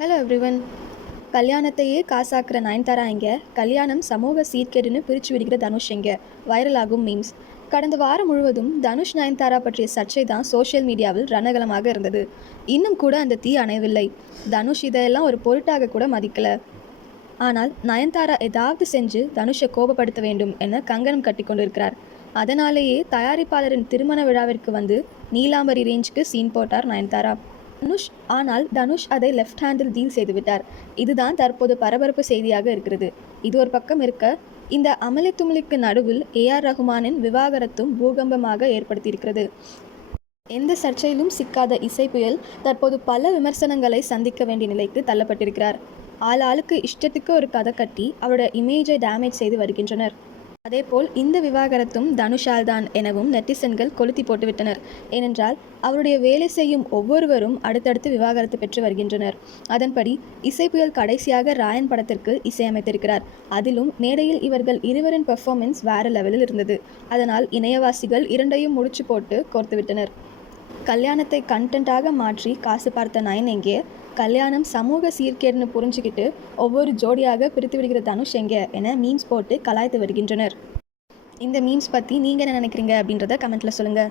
Hello everyone கல்யாணத்தையே காசாக்குற நயன்தாரா இங்கே. கல்யாணம் சமூக சீர்கேடுன்னு பிரித்து விடுகிற தனுஷ் இங்கே. வைரலாகும் மீம்ஸ் கடந்த வாரம் முழுவதும் தனுஷ் நயன்தாரா பற்றிய சர்ச்சை தான் சோஷியல் மீடியாவில் ரணகலமாக இருந்தது. இன்னும் கூட அந்த தீ அணையவில்லை. தனுஷ் இதையெல்லாம் ஒரு பொருட்டாக கூட மதிக்கல. ஆனால் நயன்தாரா ஏதாவது செஞ்சு தனுஷை கோபப்படுத்த வேண்டும் என கங்கணம் கட்டி கொண்டிருக்கிறார். அதனாலேயே தயாரிப்பாளரின் திருமண விழாவிற்கு வந்து நீலாம்பரி ரேஞ்சுக்கு சீன் போட்டார் நயன்தாரா. தனுஷ் ஆனால் தனுஷ் அதை லெஃப்ட் ஹேண்டில் டீல் செய்துவிட்டார். இதுதான் தற்போது பரபரப்பு செய்தியாக இருக்கிறது. இது ஒரு பக்கம் இருக்க இந்த அமளி துமளிக்கு நடுவில் ஏஆர் ரகுமானின் விவாகரத்தும் பூகம்பமாக ஏற்படுத்தியிருக்கிறது. எந்த சர்ச்சையிலும் சிக்காத இசை புயல் தற்போது பல விமர்சனங்களை சந்திக்க வேண்டிய நிலைக்கு தள்ளப்பட்டிருக்கிறார். ஆள் ஆளுக்கு இஷ்டத்துக்கு ஒரு கதை கட்டி அவரோட இமேஜை டேமேஜ் செய்து வருகின்றனர். அதேபோல் இந்த விவாகரத்தும் தனுஷால் தான் எனவும் நெட்டிசன்கள் கொளுத்தி போட்டுவிட்டனர். ஏனென்றால் அவருடைய வேலை செய்யும் ஒவ்வொருவரும் அடுத்தடுத்து விவாகரத்து பெற்று வருகின்றனர். அதன்படி இசை புயல் கடைசியாக ராயன் படத்திற்கு இசையமைத்திருக்கிறார். அதிலும் மேடையில் இவர்கள் இருவரின் பெர்ஃபார்மன்ஸ் வேற லெவலில் இருந்தது. அதனால் இணையவாசிகள் இரண்டையும் முடிச்சு போட்டு கோர்த்துவிட்டனர். கல்யாணத்தை கண்டென்ட்டாக மாற்றி காசு பார்த்த நயன் எங்கே? கல்யாணம் சமூக சீர்கேடுன்னு புரிஞ்சுக்கிட்டு ஒவ்வொரு ஜோடியாக பிரித்து விடுகிற தனுஷ் எங்கே? என மீம்ஸ் போட்டு கலாய்த்து வருகின்றனர். இந்த மீம்ஸ் பற்றி நீங்கள் என்ன நினைக்கிறீங்க அப்படின்றத கமெண்ட்டில் சொல்லுங்கள்